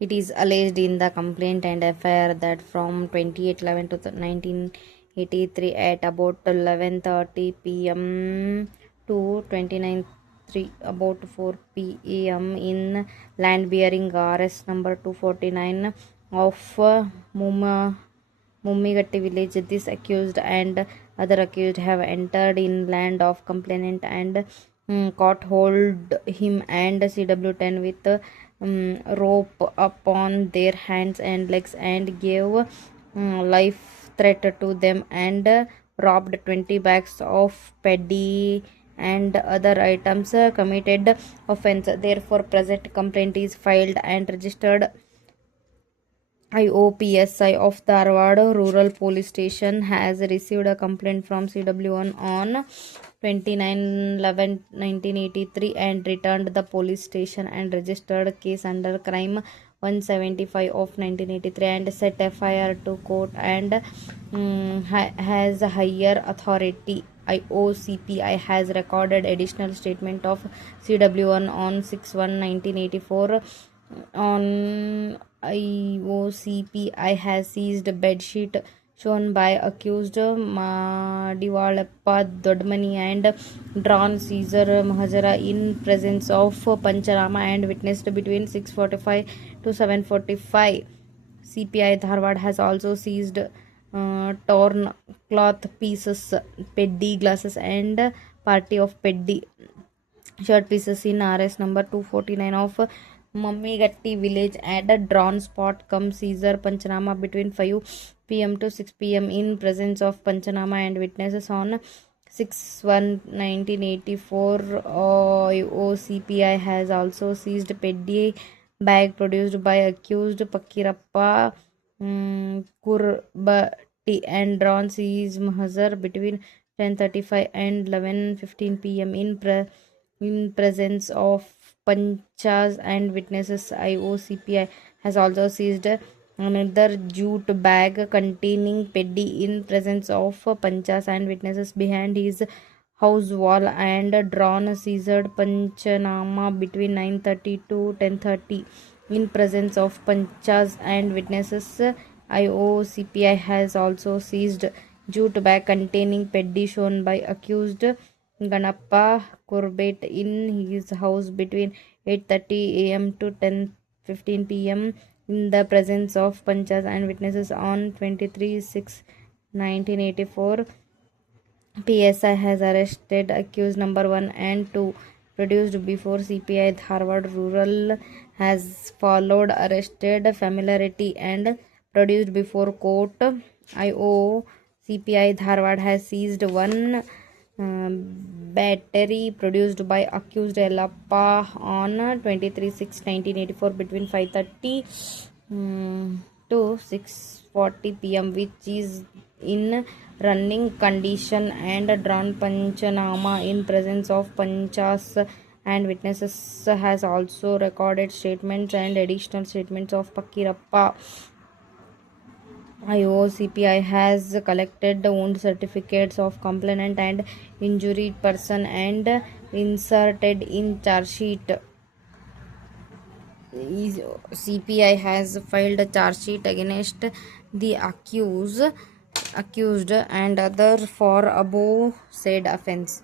It is alleged in the complaint and FIR that from 28/11 to 1983 at about 11:30 p.m. to 29:03 about 4 p.m. in land bearing RS number 249 of Mummigatti village, this accused and other accused have entered in land of complainant and caught hold him and CW10 with rope upon their hands and legs and gave life threat to them and robbed 20 bags of paddy and other items, committed offense. Therefore, present complaint is filed and registered. IOPSI of Dharwad Rural Police Station has received a complaint from CW1 on 29/11/1983 and returned the police station and registered case under crime 175 of 1983 and set FIR to court and has higher authority. IOCPI has recorded additional statement of CW1 on 6/1/1984. On IOCPI has seized bedsheet shown by accused Madiwalappa Dodmani and drawn Caesar Mahajara in presence of Pancharama and witnessed between 6:45 to 7:45. CPI Dharwad has also seized torn cloth pieces, peddy glasses and party of peddy shirt pieces in RS number 249 of Mummigatti village at a drawn spot come Caesar Panchanama between 5 p.m. to 6 p.m. in presence of Panchanama and witnesses on 6/1/1984. OCPI has also seized peddy bag produced by accused Pakirappa Kurbati and drawn seized Mahazar between 10:35 and 11:15 p.m. in presence of Panchas and witnesses. IOCPI has also seized another jute bag containing peddy in presence of Panchas and witnesses behind his house wall and drawn seized Panchanama between 9:30 to 10:30 in presence of Panchas and witnesses. IOCPI has also seized jute bag containing peddy shown by accused Ganappa Kurbet in his house between 8:30 a.m. to 10:15 p.m. in the presence of Panchas and witnesses on 23/6/1984. PSI has arrested accused number 1 and 2 produced before CPI Dharwad Rural has followed arrested familiarity and produced before court. IO CPI Dharwad has seized one battery produced by accused Elappa on 23/6/1984 between 5:30 to 6:40 p.m. which is in running condition and drawn Panchanama in presence of Panchas and witnesses has also recorded statements and additional statements of Pakirappa. IOCPI has collected the wound certificates of complainant and injured person and inserted in charge sheet. CPI has filed a charge sheet against the accused and other for above said offence.